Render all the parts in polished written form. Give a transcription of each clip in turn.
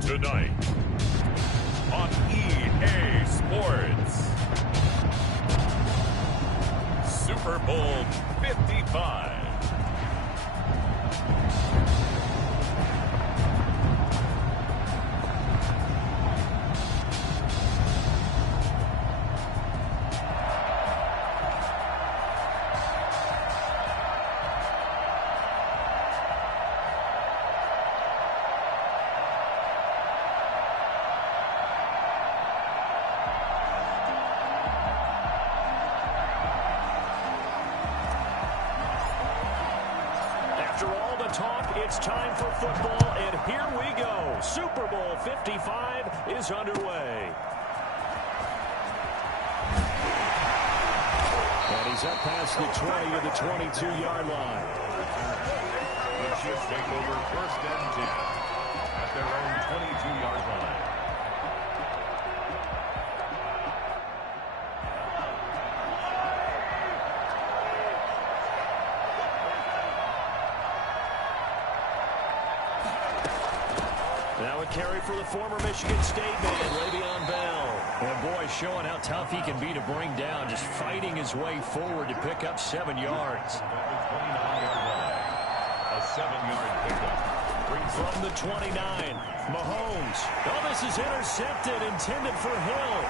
Tonight on EA Sports, Super Bowl 55. After all the talk, it's time for football, and here we go. Super Bowl 55 is underway. And he's up past the 20 of the 22-yard line. The Chiefs take over 1st and 10 at their own 22-yard line. Now a carry for the former Michigan State man, Le'Veon Bell. And boy, showing how tough he can be to bring down, just fighting his way forward to pick up 7 yards. A 7-yard pickup. From the 29, Mahomes. Oh, this is intercepted, intended for Hill.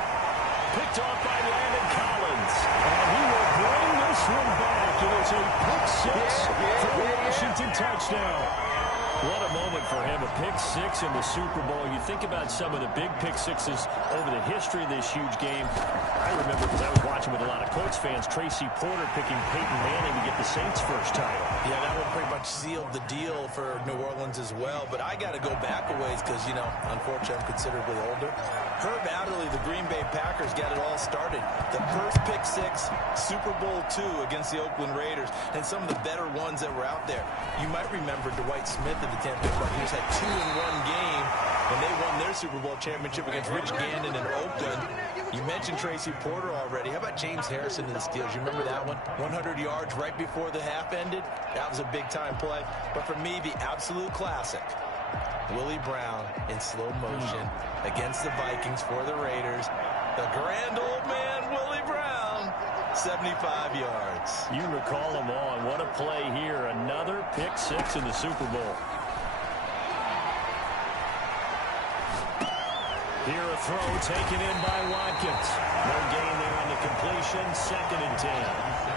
Picked off by Landon Collins. And he will bring this one back. It is a pick six for the Washington touchdown. What a moment for him, a pick six in the Super Bowl. You think about some of the big pick sixes over the history of this huge game. I remember, because I was watching with a lot of Colts fans, Tracy Porter picking Peyton Manning to get the Saints' first title. Yeah, that one pretty much sealed the deal for New Orleans as well. But I got to go back a ways because, unfortunately, I'm considerably older. Herb Adderley, the Green Bay Packers, got it all started. The first pick six, Super Bowl II against the Oakland Raiders, and some of the better ones that were out there. You might remember Dwight Smith of the Tampa Bay Buccaneers had 2 in one game when they won their Super Bowl championship against Rich Gannon in Oakland. You mentioned Tracy Porter already. How about James Harrison in the Steelers? You remember that one? 100 yards right before the half ended. That was a big-time play. But for me, the absolute classic, Willie Brown in slow motion against the Vikings for the Raiders. The grand old man, Willie Brown, 75 yards. You recall them all. What a play here. Another pick six in the Super Bowl. Here a throw taken in by Watkins. No gain there on the completion. 2nd and 10.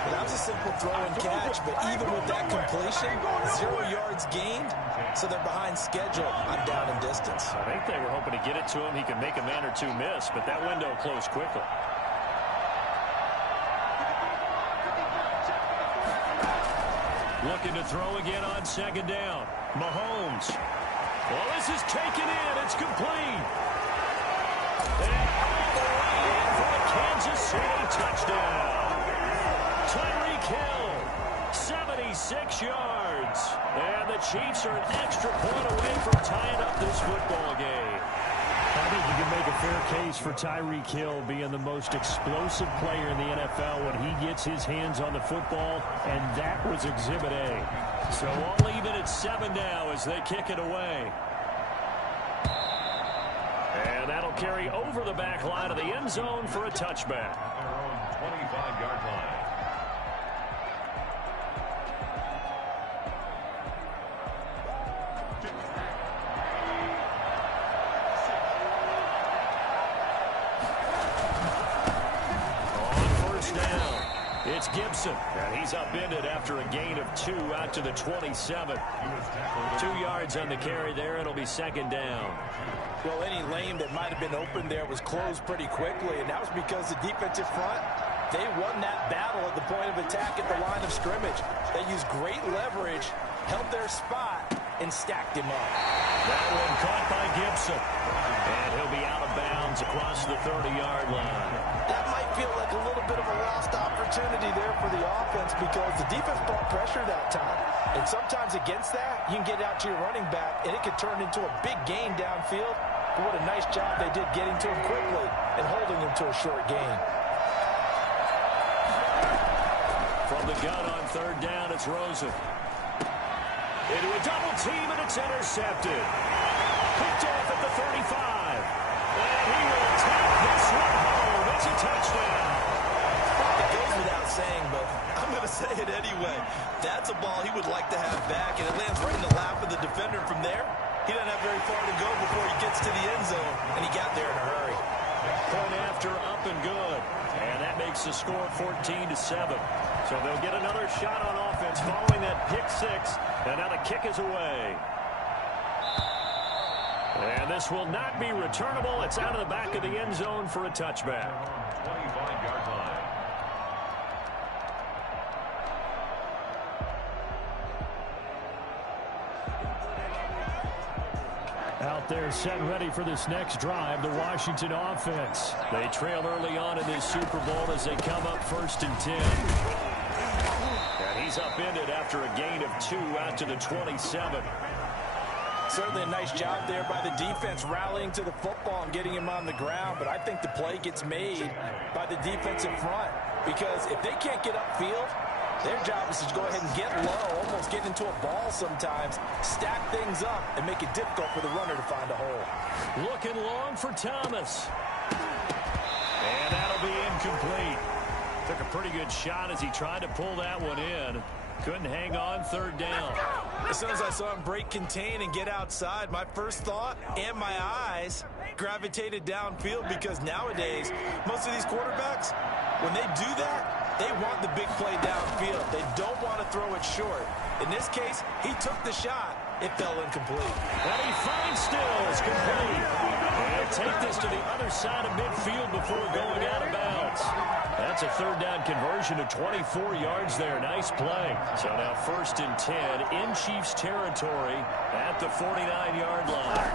Well, that was a simple throw and catch, but even with that completion, 0 yards gained, so they're behind schedule on down and distance. I think they were hoping to get it to him. He could make a man or two miss, but that window closed quickly. Looking to throw again on 2nd down. Mahomes. Well, this is taken in. It's complete. And all the way in for a Kansas City touchdown. Tyreek Hill, 76 yards. And the Chiefs are an extra point away from tying up this football game. I think you can make a fair case for Tyreek Hill being the most explosive player in the NFL when he gets his hands on the football, and that was Exhibit A. So all even at 7 now as they kick it away. And that'll carry over the back line of the end zone for a touchback. Their own 25-yard line. It's Gibson, and he's upended after a gain of 2 out to the 27. 2 yards on the carry there. It'll be 2nd down. Well, any lane that might have been open there was closed pretty quickly, and that was because the defensive front, they won that battle at the point of attack at the line of scrimmage. They used great leverage, held their spot, and stacked him up. That one caught by Gibson, and he'll be out of bounds across the 30-yard line. That might feel like a little bit of a lost opportunity there for the offense because the defense brought pressure that time. And sometimes against that, you can get out to your running back, and it could turn into a big gain downfield. But what a nice job they did getting to him quickly and holding him to a short gain. From the gun on 3rd down, it's Rosen. Into a double team, and it's intercepted. Picked off at the 35. And he will take this one home. It's a touchdown. It goes without saying, but I'm going to say it anyway. That's a ball he would like to have back, and it lands right in the lap of the defender. From there, he doesn't have very far to go before he gets to the end zone, and he got there in a hurry. Point after, up and good. And that makes the score 14-7. So they'll get another shot on offense following that pick six. And now the kick is away. And this will not be returnable. It's out of the back of the end zone for a touchback. 25-yard line. Out there set and ready for this next drive, the Washington offense. They trail early on in this Super Bowl as they come up 1st and 10. And he's upended after a gain of 2 out to the 27. Certainly a nice job there by the defense rallying to the football and getting him on the ground. But I think the play gets made by the defensive front, because if they can't get upfield, their job is to go ahead and get low, almost get into a ball sometimes, stack things up, and make it difficult for the runner to find a hole. Looking long for Thomas. And that'll be incomplete. Took a pretty good shot as he tried to pull that one in. Couldn't hang on 3rd down. As soon as I saw him break contain and get outside, my first thought and my eyes gravitated downfield, because nowadays, most of these quarterbacks, when they do that, they want the big play downfield. They don't want to throw it short. In this case, he took the shot. It fell incomplete. And he finds Stills complete. And take this to the other side of midfield before going out of bounds. That's a 3rd down conversion to 24 yards there. Nice play. So now 1st and 10 in Chiefs territory at the 49-yard line.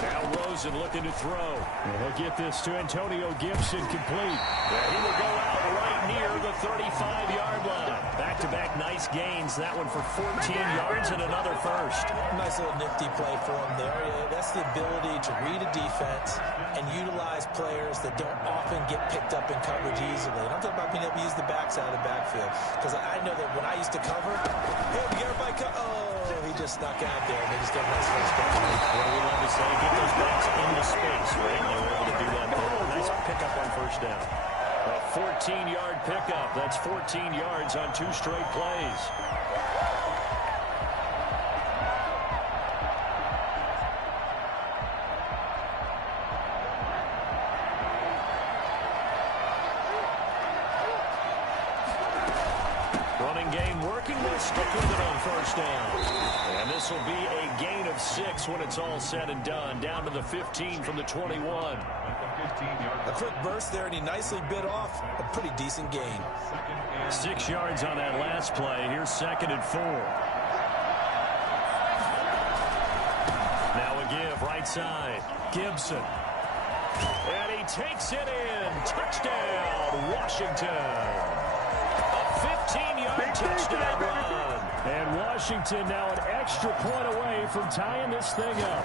Now Rosen looking to throw. And he'll get this to Antonio Gibson complete. And he will go out right near the 35-yard line. Back-to-back nice gains. That one for 14 yards and another first. Nice little nifty play for him there. Yeah, that's the ability to read a defense and utilize players that don't often get picked up in coverage easily. And I'm talking about being able to use the backside of the backfield. Because I know that when I used to cover, hey, we got everybody he just snuck out there, and they just got a nice first down. What do we love to say? Get those backs into space, right? They were able to do that there. Nice pickup on 1st down. A 14-yard pickup. That's 14 yards on 2 straight plays. Running game working. We'll stick with it on 1st down. And this will be a gain of 6 when it's all said and done. Down to the 15 from the 21. A quick burst there, and he nicely bit off a pretty decent gain. 6 yards on that last play. Here's 2nd and 4. Now a give right side. Gibson. And he takes it in. Touchdown, Washington. A 15-yard touchdown run. And Washington now an extra point away from tying this thing up.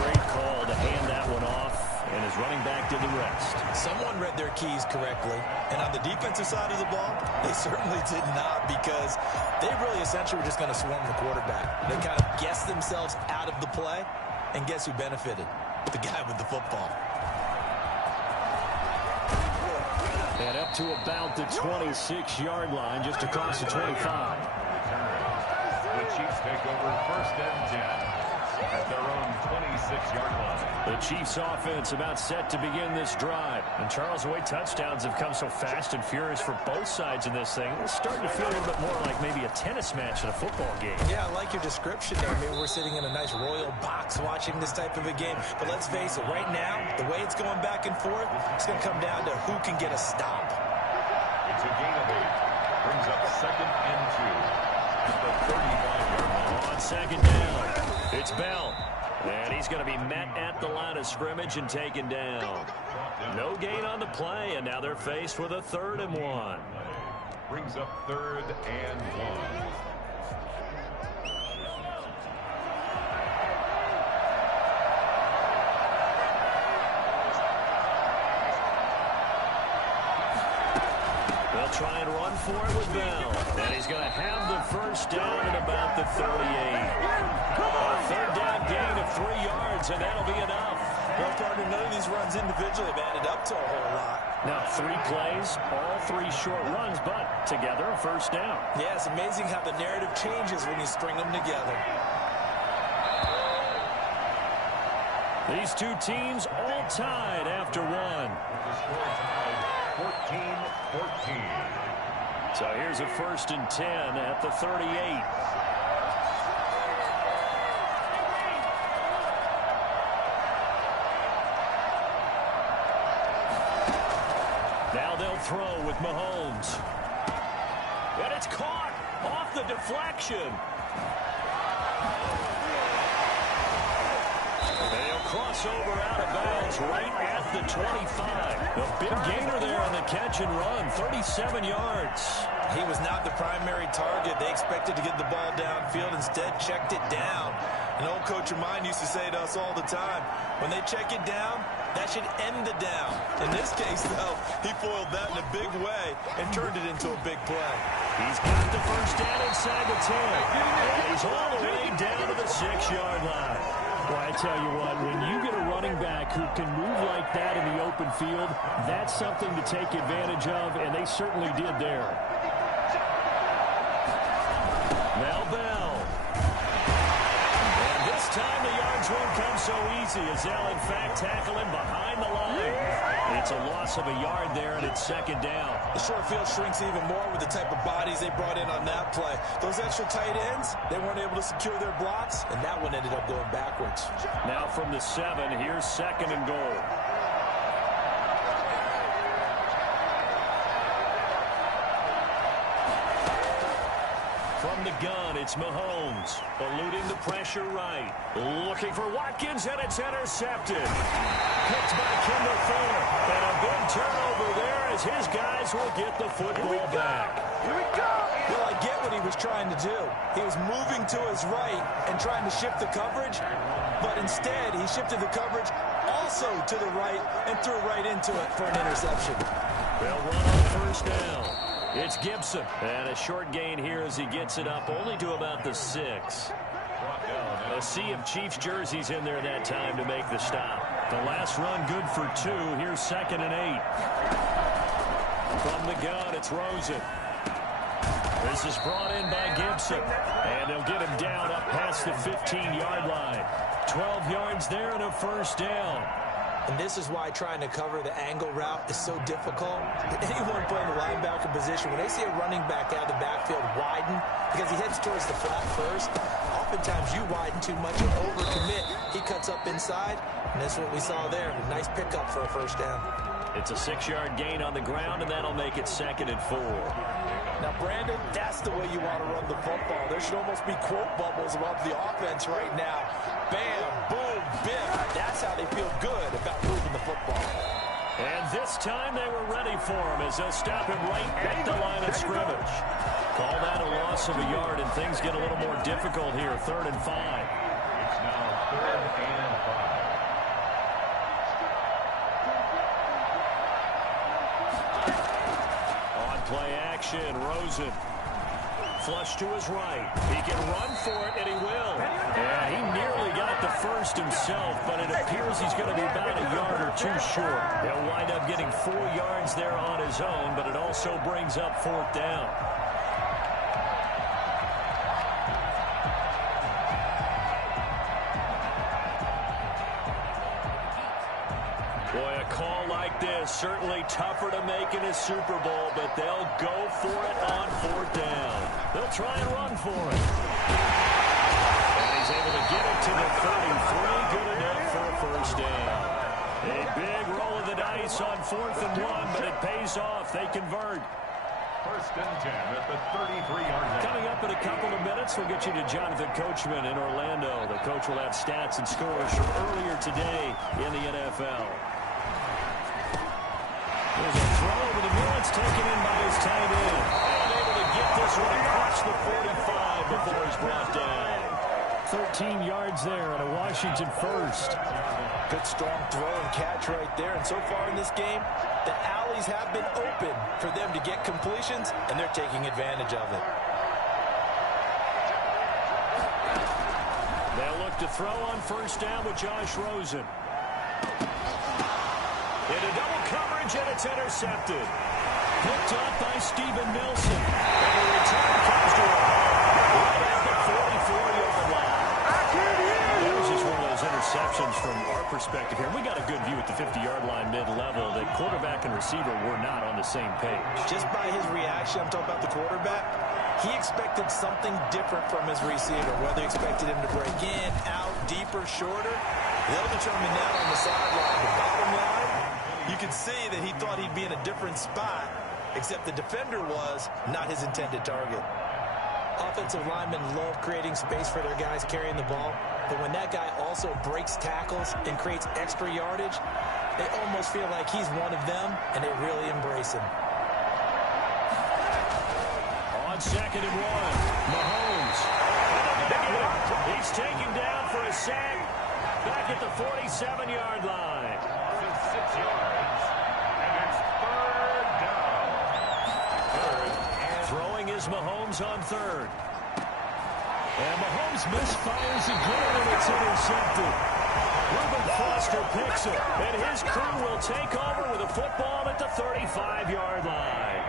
Great call to hand that one off. And his running back did the rest. Someone read their keys correctly. And on the defensive side of the ball, they certainly did not, because they really essentially were just going to swarm the quarterback. They kind of guessed themselves out of the play. And guess who benefited? The guy with the football. And up to about the 26-yard line, just across the 25. The Chiefs take over 1st and 10 at their own 26-yard line. The Chiefs offense about set to begin this drive. And Charles, the way touchdowns have come so fast and furious for both sides in this thing, it's starting to feel a little bit more like maybe a tennis match in a football game. Yeah, I like your description there. Maybe we're sitting in a nice royal box watching this type of a game. But let's face it, right now, the way it's going back and forth, it's going to come down to who can get a stop. It's a gain of 8. Brings up 2nd and 2 at the 35-yard line. On 2nd down, it's Bell. And he's going to be met at the line of scrimmage and taken down. No gain on the play, and now they're faced with a 3rd and 1. Brings up 3rd and 1. They'll try and run for it with Bell. And he's going to have the 1st down at about the 38. A 3rd down gain of 3 yards, and that'll these runs individually have added up to a whole lot. Now 3 plays, all 3 short runs, but together a first down. Yeah, it's amazing how the narrative changes when you string them together. These two teams all tied after one. The score tied 14-14. So here's a 1st and 10 at the 38. Now they'll throw with Mahomes. And it's caught off the deflection. They'll cross over out of bounds right at the 25. A big gainer there on the catch and run, 37 yards. He was not the primary target. They expected to get the ball downfield. Instead, checked it down. An old coach of mine used to say to us all the time, when they check it down, that should end the down. In this case, though, he foiled that in a big way and turned it into a big play. He's got the first down inside the 10. And he's all the way down to the 6-yard line. Well, I tell you what, when you get a running back who can move like that in the open field, that's something to take advantage of, and they certainly did there. Now Bell. And this time the yards won't come so easy as they'll, in fact, tackle him behind the line. It's a loss of a yard there, and it's 2nd down. The short field shrinks even more with the type of bodies they brought in on that play. Those extra tight ends, they weren't able to secure their blocks, and that one ended up going backwards. Now from the 7, here's 2nd and goal. From the gun, it's Mahomes. Eluding the pressure right. Looking for Watkins, and it's intercepted. Picked by Kendall Fuller. And a big turnover there as his guys will get the football back. Here we go. Well, I get what he was trying to do. He was moving to his right and trying to shift the coverage, but instead he shifted the coverage also to the right and threw right into it for an interception. They'll run on 1st down. It's Gibson. And a short gain here as he gets it up only to about the 6. A sea of Chiefs jerseys in there that time to make the stop. The last run good for 2. Here's 2nd and 8. From the gun, it's Rosen. This is brought in by Gibson. And they'll get him down up past the 15-yard line. 12 yards there and a 1st down. And this is why trying to cover the angle route is so difficult. Anyone playing the linebacker position, when they see a running back out of the backfield widen, because he heads towards the flat first, oftentimes you widen too much and overcommit. He cuts up inside, and that's what we saw there. A nice pickup for a 1st down. It's a 6-yard gain on the ground, and that'll make it 2nd and 4. Now, Brandon, that's the way you want to run the football. There should almost be quote bubbles about the offense right now. Bam, boom, biff. That's how they feel good about moving the football. And this time they were ready for him as they'll stop him right at the line of scrimmage. Call that a loss of a yard, and things get a little more difficult here. 3rd and 5. It's now 3rd and 5. Play action, Rosen. Flush to his right. He can run for it, and he will. Yeah, he nearly got the first himself, but it appears he's going to be about a yard or 2 short. He'll wind up getting 4 yards there on his own, but it also brings up 4th down. Boy, a call like this, certainly tougher to make in a Super Bowl, but they'll go for it on 4th down. They'll try and run for it. And he's able to get it to the 33, good enough for a 1st down. A big roll of the dice on 4th and 1, but it pays off. They convert. 1st and 10 at the 33-yard line. Coming up in a couple of minutes, we'll get you to Jonathan Coachman in Orlando. The coach will have stats and scores from earlier today in the NFL. There's a throw over the middle. It's taken in by his tight end. And able to get this one across the 45 before he's brought down. 13 yards there and a Washington 1st. Good strong throw and catch right there. And so far in this game, the alleys have been open for them to get completions, and they're taking advantage of it. They'll look to throw on 1st down with Josh Rosen. Into double coverage, and it's intercepted. Picked up by Steven Nelson. And the return comes to him right at the 44-yard line. That was just one of those interceptions from our perspective here. We got a good view at the 50-yard line mid-level that quarterback and receiver were not on the same page. Just by his reaction, I'm talking about the quarterback, he expected something different from his receiver, whether he expected him to break in, out, deeper, shorter. They'll determine that on the sideline. The bottom line, you can see that he thought he'd be in a different spot, except the defender was not his intended target. Offensive linemen love creating space for their guys carrying the ball, but when that guy also breaks tackles and creates extra yardage, they almost feel like he's one of them, and they really embrace him. On 2nd and 1, Mahomes. He's taken down for a sack back at the 47-yard line. 6 yards, and it's 3rd down. Throwing is Mahomes on 3rd. And Mahomes misfires again, and it's intercepted. Reuben Foster picks it, and his crew will take over with a football at the 35-yard line.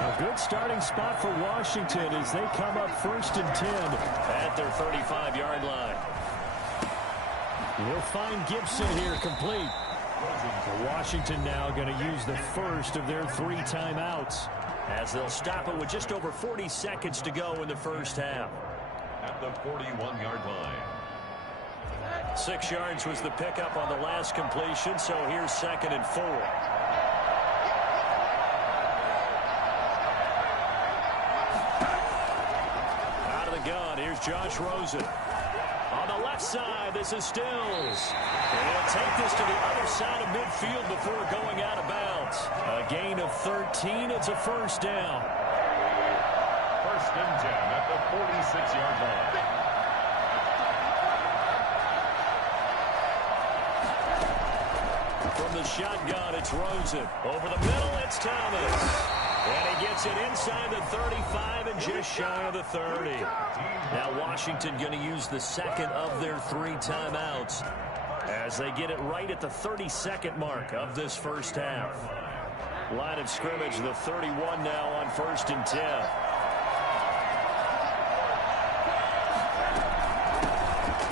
A good starting spot for Washington as they come up 1st and 10 at their 35-yard line. We'll find Gibson here complete. Washington now going to use the first of their 3 timeouts, as they'll stop it with just over 40 seconds to go in the first half. At the 41-yard line. 6 yards was the pickup on the last completion, so here's 2nd and 4. Out of the gun, here's Josh Rosen. On the left side, this is Stills. And he'll take this to the other side of midfield before going out of bounds. A gain of 13. It's a first down. 1st and 10 at the 46-yard line. From the shotgun, it's Rosen. Over the middle, it's Thomas. And he gets it inside the 35 and just shy of the 30. Now Washington going to use the 2nd of their 3 timeouts as they get it right at the 32nd mark of this first half. Line of scrimmage, the 31 now on 1st and 10.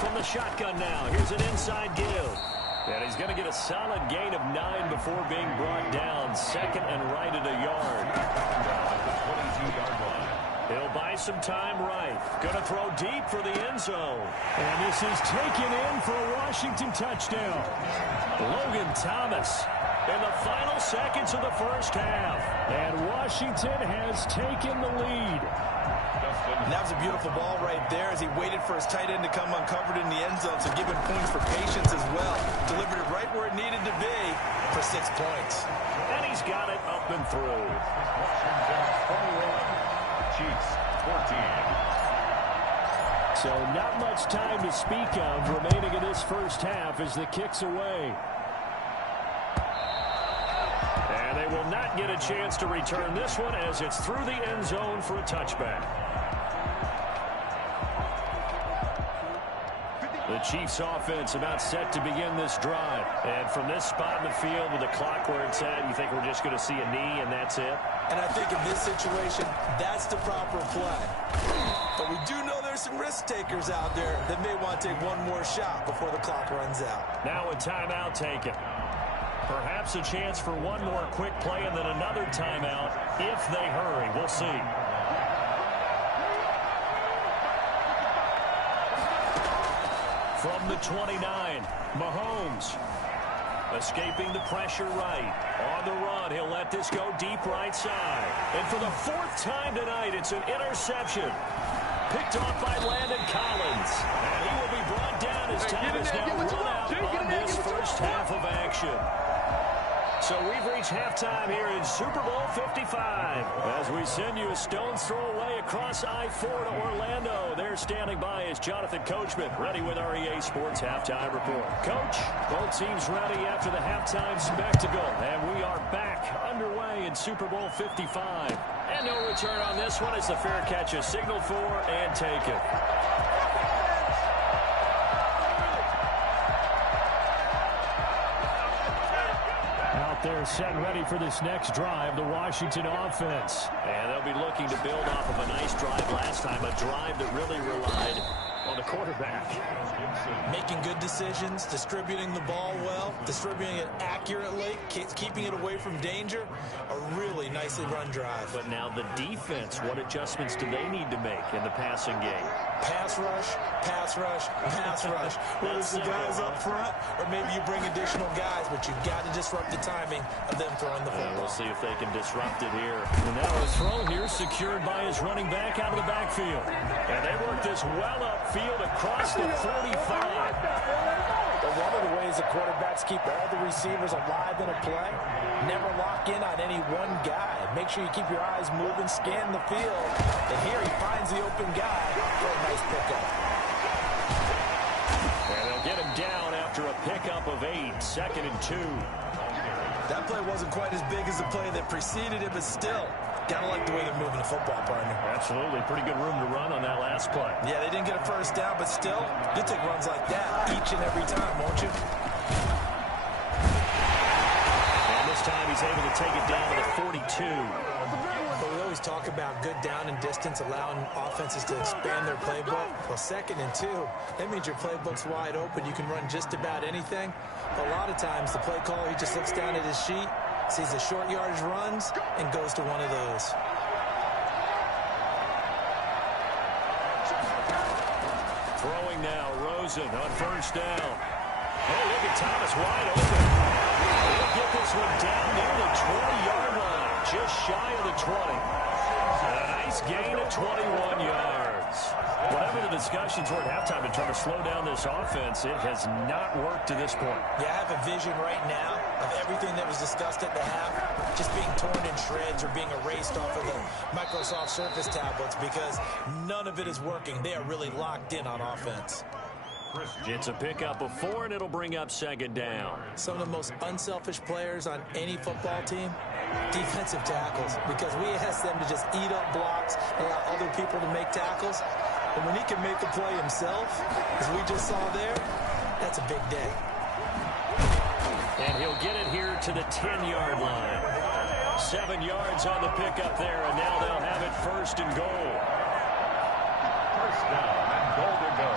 From the shotgun now, here's an inside give. And he's going to get a solid gain of 9 before being brought down. 2nd and right at a yard. The 22-yard line. He'll buy some time right. Going to throw deep for the end zone. and this is taken in for a Washington touchdown. Logan Thomas in the final seconds of the first half. And Washington has taken the lead. And that was a beautiful ball right there as he waited for his tight end to come uncovered in the end zone, so giving points for patience as well. Delivered it right where it needed to be for 6 points. And he's got it up and through. Washington 21, Chiefs 14. So not much time to speak of remaining in this first half as the kick's away. And they will not get a chance to return this one as it's through the end zone for a touchback. The Chiefs offense about set to begin this drive. And from this spot in the field with the clock where it's at, you think we're just going to see a knee and that's it? And I think in this situation, that's the proper play. But we do know there's some risk takers out there that may want to take one more shot before the clock runs out. Now a timeout taken. Perhaps a chance for one more quick play and then another timeout if they hurry. We'll see. From the 29, Mahomes escaping the pressure right. On the run, he'll let this go deep right side. And for the 4th time tonight, it's an interception. Picked off by Landon Collins. And he will be brought down as time is now run out on this first half of action. So we've reached halftime here in Super Bowl 55. As we send you a stone's throw away across I-4 to Orlando. There standing by is Jonathan Coachman, ready with our EA Sports Halftime Report. Coach, both teams ready after the halftime spectacle. And we are back underway in Super Bowl 55. And no return on this one as the fair catch is signaled for and taken. out there set and ready for this next drive, the Washington offense. And they'll be looking to build off of a nice drive last time, a drive that really relied on the quarterback. Making good decisions, distributing the ball well, distributing it accurately, keeping it away from danger. A really nicely run drive. But now the defense, what adjustments do they need to make in the passing game? Pass rush, pass rush, pass rush. Whether it's the guys up front or maybe you bring additional guys, but you've got to disrupt the timing of them throwing the football. We'll see if they can disrupt it here. And now a throw here secured by his running back out of the backfield. And they work this well upfield across the 45. But one of the ways the quarterbacks keep all the receivers alive in a play, never lock in on any one guy. Make sure you keep your eyes moving, scan the field. And here he finds the open guy for a nice pickup. And they'll get him down after a pickup of 8, 2nd and 2. That play wasn't quite as big as the play that preceded it, but still, gotta like the way they're moving the football, partner. Absolutely. Pretty good room to run on that last play. Yeah, they didn't get a first down, but still, you'll take runs like that each and every time, won't you? And this time he's able to take it down to the 42. But we always talk about good down and distance, allowing offenses to expand their playbook. Well, 2nd and 2, that means your playbook's wide open. You can run just about anything. But a lot of times, the play caller, he just looks down at his sheet, sees the short yardage runs, and goes to one of those. Throwing now, Rosen on first down. Oh, look at Thomas wide open. He'll get this one down near the 20-yard line, just shy of the 20. And a nice gain of 21 yards. Whatever the discussions were at halftime to try to slow down this offense, it has not worked to this point. Yeah, I have a vision right now of everything that was discussed at the half just being torn in shreds or being erased off of the Microsoft Surface tablets because none of it is working. They are really locked in on offense. It's a pickup of 4, and it'll bring up 2nd down. Some of the most unselfish players on any football team, defensive tackles, because we ask them to just eat up blocks, allow other people to make tackles. And when he can make the play himself, as we just saw there, that's a big day. And he'll get it here to the 10-yard line. 7 yards on the pickup there, and now they'll have it 1st and goal. First down and goal to go.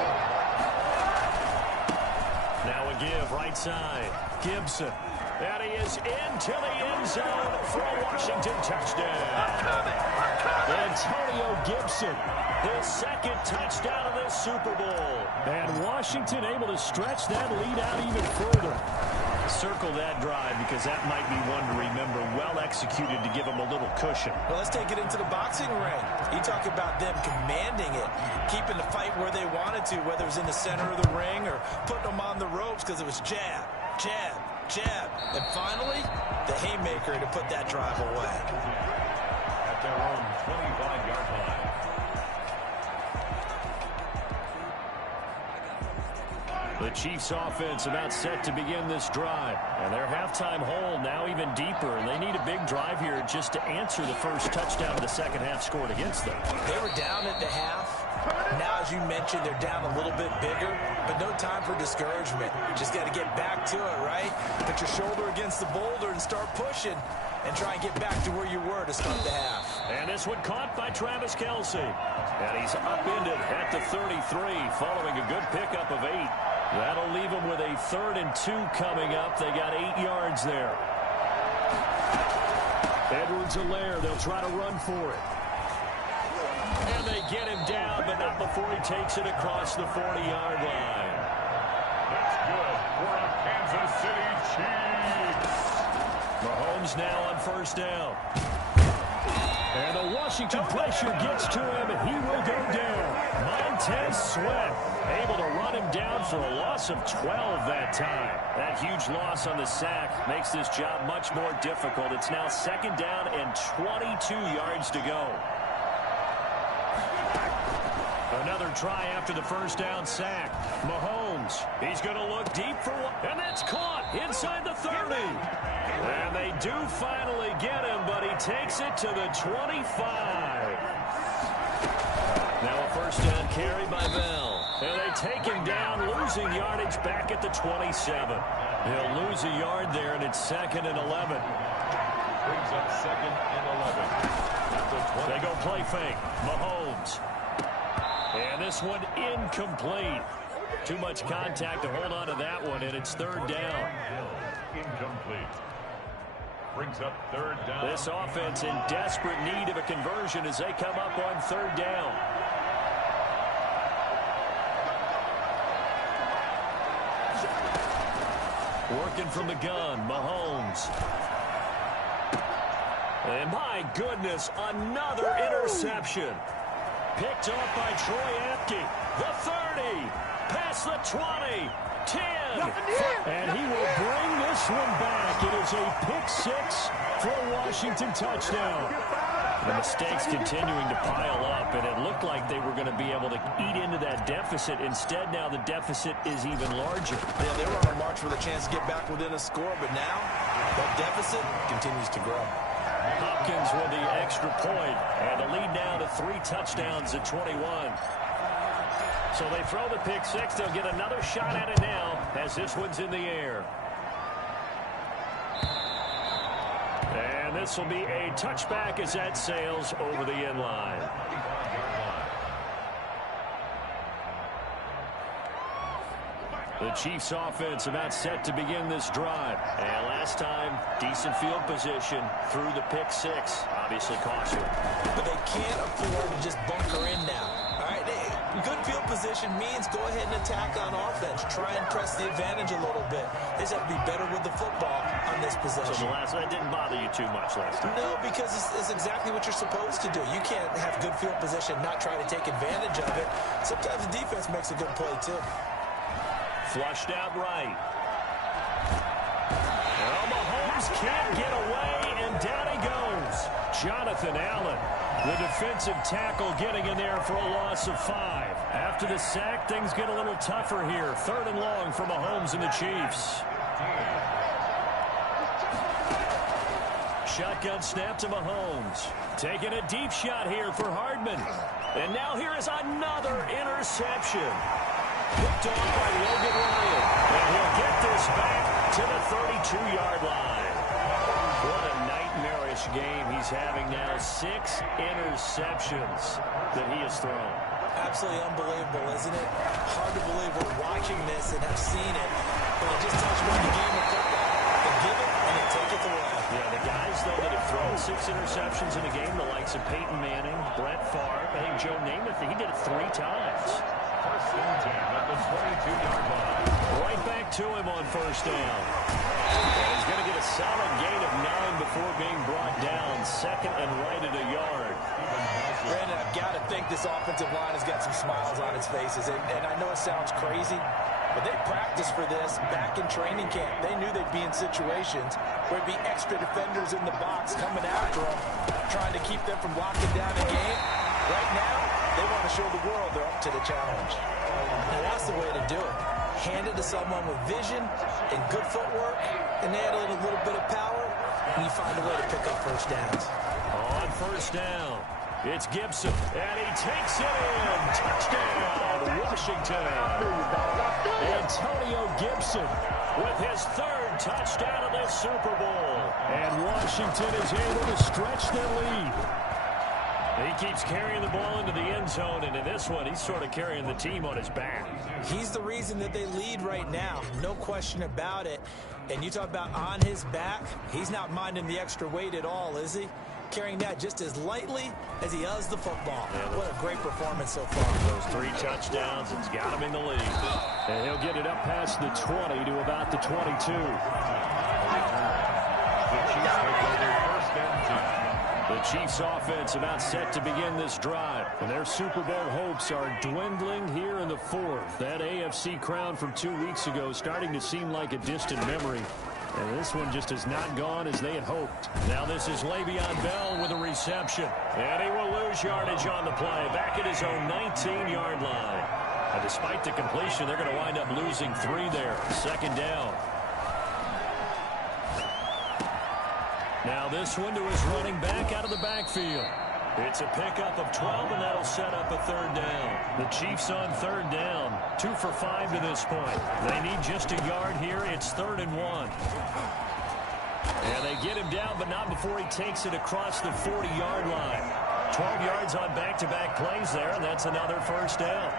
Now a give right side. Gibson. And he is into the end zone for a Washington touchdown. Antonio Gibson. His 2nd touchdown of this Super Bowl. And Washington able to stretch that lead out even further. Circle that drive because that might be one to remember. Well executed to give them a little cushion. Well, let's take it into the boxing ring. You talk about them commanding it, keeping the fight where they wanted to, whether it was in the center of the ring or putting them on the ropes because it was jab, jab, jab. And finally, the haymaker to put that drive away. At their own 25-yard line. The Chiefs offense about set to begin this drive. And their halftime hole now even deeper. And they need a big drive here just to answer the first touchdown of the second half scored against them. They were down at the half. Now, as you mentioned, they're down a little bit bigger, but no time for discouragement. Just got to get back to it, right? Put your shoulder against the boulder and start pushing and try and get back to where you were to start the half. And this one caught by Travis Kelce. And he's upended at the 33 following a good pickup of 8. That'll leave them with a 3rd and 2 coming up. They got 8 yards there. Edwards-Helaire, they'll try to run for it. And they get him down, but not before he takes it across the 40-yard line. That's good for a Kansas City Chiefs. Mahomes now on first down. And the Washington pressure gets to him, and he will go down. Montez Sweat able to run him down for a loss of 12 that time. That huge loss on the sack makes this job much more difficult. It's now 2nd down and 22 yards to go. Another try after the first down sack. Mahomes, he's going to look deep for one, and that's caught inside the 30. And they do finally get him, but he takes it to the 25. Now a first down carry by Bell. And they take him down, losing yardage back at the 27. He'll lose a yard there, and it's 2nd and 11. Brings up 2nd and 11. At the 20. They go play fake. Mahomes. And this one incomplete. Too much contact to hold on to that one, and it's 3rd down. Incomplete. Brings up 3rd down. This offense in desperate need of a conversion as they come up on 3rd down. Working from the gun, Mahomes. And my goodness, another interception. Picked off by Troy Apke. The 30, past the 20, 10. And he will bring this one back. It is a pick 6 for a Washington touchdown. The mistakes continuing to pile up, and it looked like they were going to be able to eat into that deficit. Instead, now the deficit is even larger. Yeah, they were on a march with a chance to get back within a score, but now that deficit continues to grow. Hopkins with the extra point, and the lead now to 3 touchdowns at 21. So they throw the pick 6. They'll get another shot at it now as this one's in the air. And this will be a touchback as that sails over the end line. The Chiefs offense about set to begin this drive. And last time, decent field position through the pick 6. Obviously cost you. But they can't afford to just bunker in now. All right, good field position means go ahead and attack on offense. Try and press the advantage a little bit. They just have to be better with the football on this possession. So the last one didn't bother you too much last time? No, because it's exactly what you're supposed to do. You can't have good field position, not try to take advantage of it. Sometimes the defense makes a good play, too. Flushed out right. Well, Mahomes can't get away, and down he goes. Jonathan Allen, the defensive tackle, getting in there for a loss of 5. After the sack, things get a little tougher here. 3rd and long for Mahomes and the Chiefs. Shotgun snap to Mahomes. Taking a deep shot here for Hardman. And now here is another interception. Picked off by Logan Ryan. And he'll get this back to the 32-yard line. What a nightmarish game he's having now. 6 interceptions that he has thrown. Absolutely unbelievable, isn't it? Hard to believe we're watching this and have seen it. But it just tells you about the game of football. They give it and they take it away. Yeah, the guys, though, that have thrown 6 interceptions in a game, the likes of Peyton Manning, Brett Favre, I think Joe Namath, he did it 3 times. 1st and 10 at the 22-yard line. Right back to him on 1st down. And he's going to get a solid gain of 9 before being brought down. 2nd and right at a yard. Brandon, I've got to think this offensive line has got some smiles on its faces. And I know it sounds crazy, but they practiced for this back in training camp. They knew they'd be in situations where it'd be extra defenders in the box coming after them, trying to keep them from locking down a game. Right now, they want to show the world they're up to the challenge. And that's the way to do it. Hand it to someone with vision and good footwork, and add a little bit of power, and you find a way to pick up 1st downs. On 1st down, it's Gibson, and he takes it in. Touchdown, Washington. Antonio Gibson With his 3rd touchdown of this Super Bowl. And Washington is able to stretch their lead. He keeps carrying the ball into the end zone, and in this one, he's sort of carrying the team on his back. He's the reason that they lead right now, no question about it. And you talk about on his back, he's not minding the extra weight at all, is he? Carrying that just as lightly as he does the football. Yeah, what a great performance so far. Those 3 touchdowns, it's got him in the lead. And he'll get it up past the 20 to about the 22. The Chiefs offense about set to begin this drive. And their Super Bowl hopes are dwindling here in the 4th. That AFC crown from 2 weeks ago starting to seem like a distant memory. And this one just has not gone as they had hoped. Now this is Le'Veon Bell with a reception. And he will lose yardage on the play. Back at his own 19-yard line. And despite the completion, they're going to wind up losing 3 there. 2nd down. Now this one to his running back out of the backfield. It's a pickup of 12, and that'll set up a third down. The Chiefs on third down, 2 for 5 to this point. They need just a yard here. It's 3rd and 1. And they get him down, but not before he takes it across the 40-yard line. 12 yards on back-to-back plays there, and that's another first down.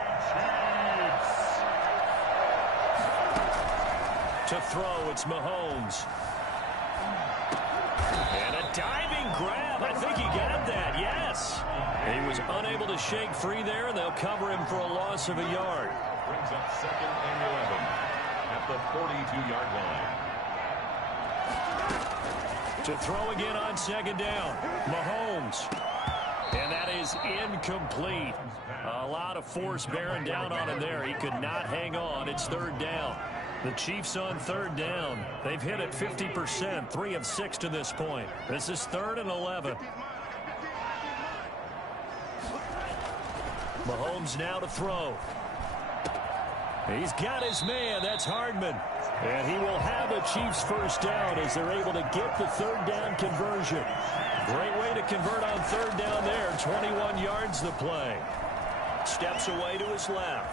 To throw, it's Mahomes. And a diving grab. I think he got that, yes. He was unable to shake free there, and they'll cover him for a loss of a yard. Brings up 2nd and 11 at the 42-yard line. To throw again on 2nd down, Mahomes. And that is incomplete. A lot of force bearing down on him there. He could not hang on. It's 3rd down. The Chiefs on 3rd down. They've hit it 50%, 3 of 6 to this point. This is 3rd and 11. Mahomes now to throw. He's got his man. That's Hardman. And he will have the Chiefs first down as they're able to get the 3rd down conversion. Great way to convert on 3rd down there. 21 yards the play. Steps away to his left.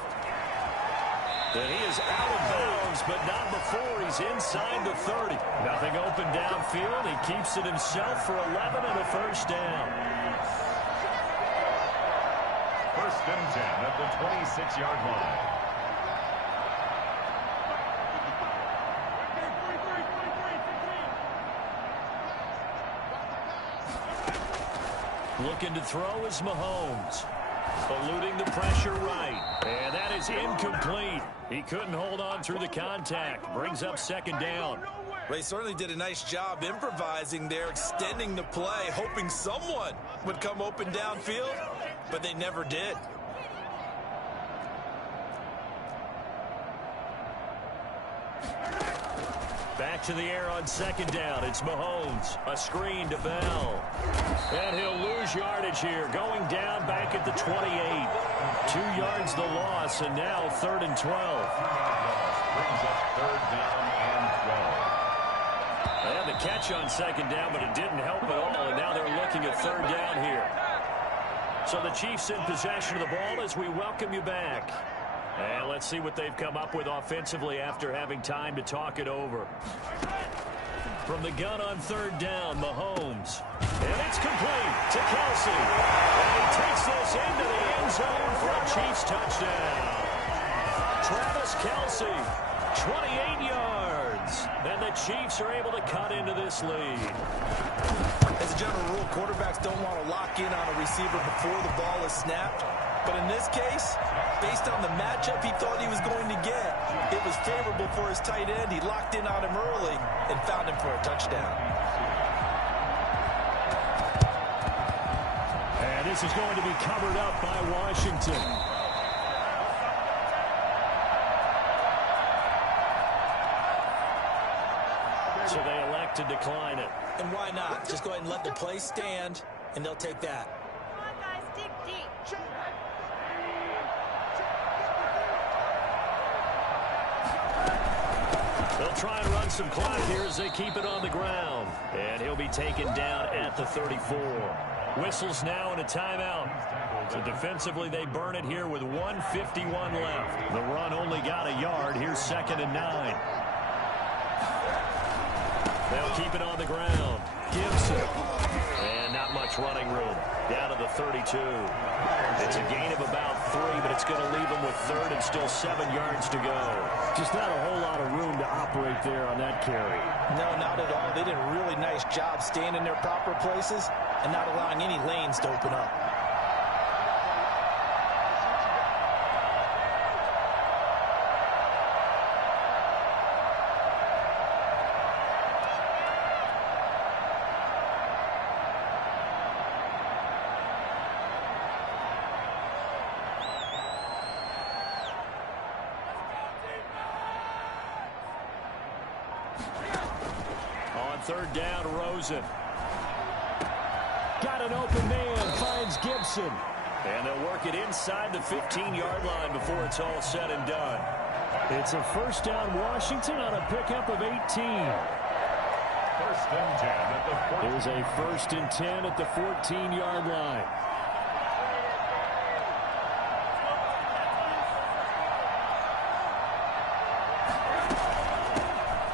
And he is out of bounds, but not before he's inside the 30. Nothing open downfield. He keeps it himself for 11 and a first down. 1st and 10 at the 26-yard line. Looking to throw is Mahomes. Eluding the pressure right. And that is incomplete. He couldn't hold on through the contact. Brings up 2nd down. They certainly did a nice job improvising there, extending the play, hoping someone would come open downfield, but they never did. Back to the air on 2nd down. It's Mahomes. A screen to Bell. And he'll lose yardage here. Going down back at the 28. 2 yards the loss, and now 3rd and 12. Brings up 3rd down and 12. They had the catch on 2nd down, but it didn't help at all, and now they're looking at 3rd down here. So the Chiefs in possession of the ball as we welcome you back. And let's see what they've come up with offensively after having time to talk it over. From the gun on 3rd down, Mahomes. And it's complete to Kelsey. And he takes this into the end zone for a Chiefs touchdown. Travis Kelsey, 28 yards. And the Chiefs are able to cut into this lead. As a general rule, quarterbacks don't want to lock in on a receiver before the ball is snapped. But in this case, based on the matchup he thought he was going to get, it was favorable for his tight end. He locked in on him early and found him for a touchdown. And this is going to be covered up by Washington. So they elect to decline it. And why not? Just go ahead and let the play stand, and they'll take that. Come on, guys, dig deep. They'll try and run some clock here as they keep it on the ground. And he'll be taken down at the 34. Whistles now and a timeout. So defensively, they burn it here with 1:51 left. The run only got a yard. Here's 2nd and 9. They'll keep it on the ground. Gibson. And not much running room. Down to the 32. It's a gain of about 3, but it's going to leave them with 3rd and still 7 yards to go. Just not a whole lot of room to operate there on that carry. No, not at all. They did a really nice job staying in their proper places and not allowing any lanes to open up. On 3rd down, Rosen. Got an open man, finds Gibson. And they'll work it inside the 15-yard line before it's all said and done. It's a first down Washington on a pickup of 18. First and 10 at the 14. Here's a 1st and 10 at the 14-yard line.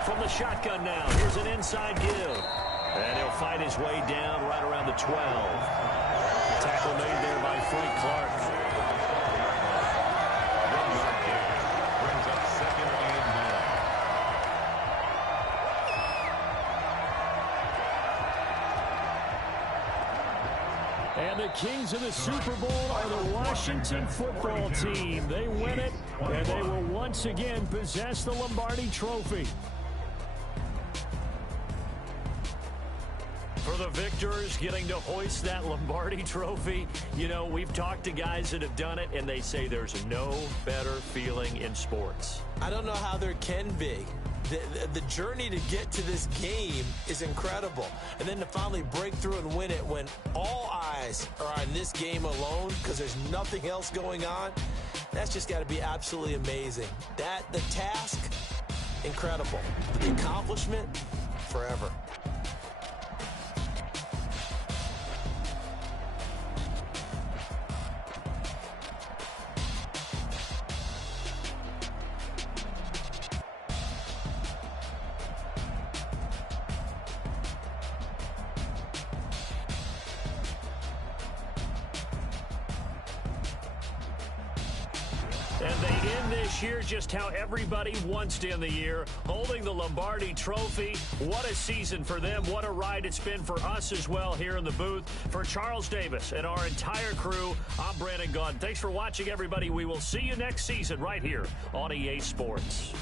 From the shotgun now, here's an inside give. And he'll fight his way down right around the 12. Tackle made there by Frank Clark. 1-yard gain. Brings up 2nd and 9. And the kings of the Super Bowl are the Washington football team. They win it, and they will once again possess the Lombardi Trophy. For the victors, getting to hoist that Lombardi Trophy, you know, we've talked to guys that have done it, and they say there's no better feeling in sports. I don't know how there can be. The journey to get to this game is incredible. And then to finally break through and win it when all eyes are on this game alone because there's nothing else going on, that's just got to be absolutely amazing. The task, incredible. The accomplishment, forever. And they end this year just how everybody wants to end the year, holding the Lombardi Trophy. What a season for them. What a ride it's been for us as well here in the booth. For Charles Davis and our entire crew, I'm Brandon Gaudin. Thanks for watching, everybody. We will see you next season right here on EA Sports.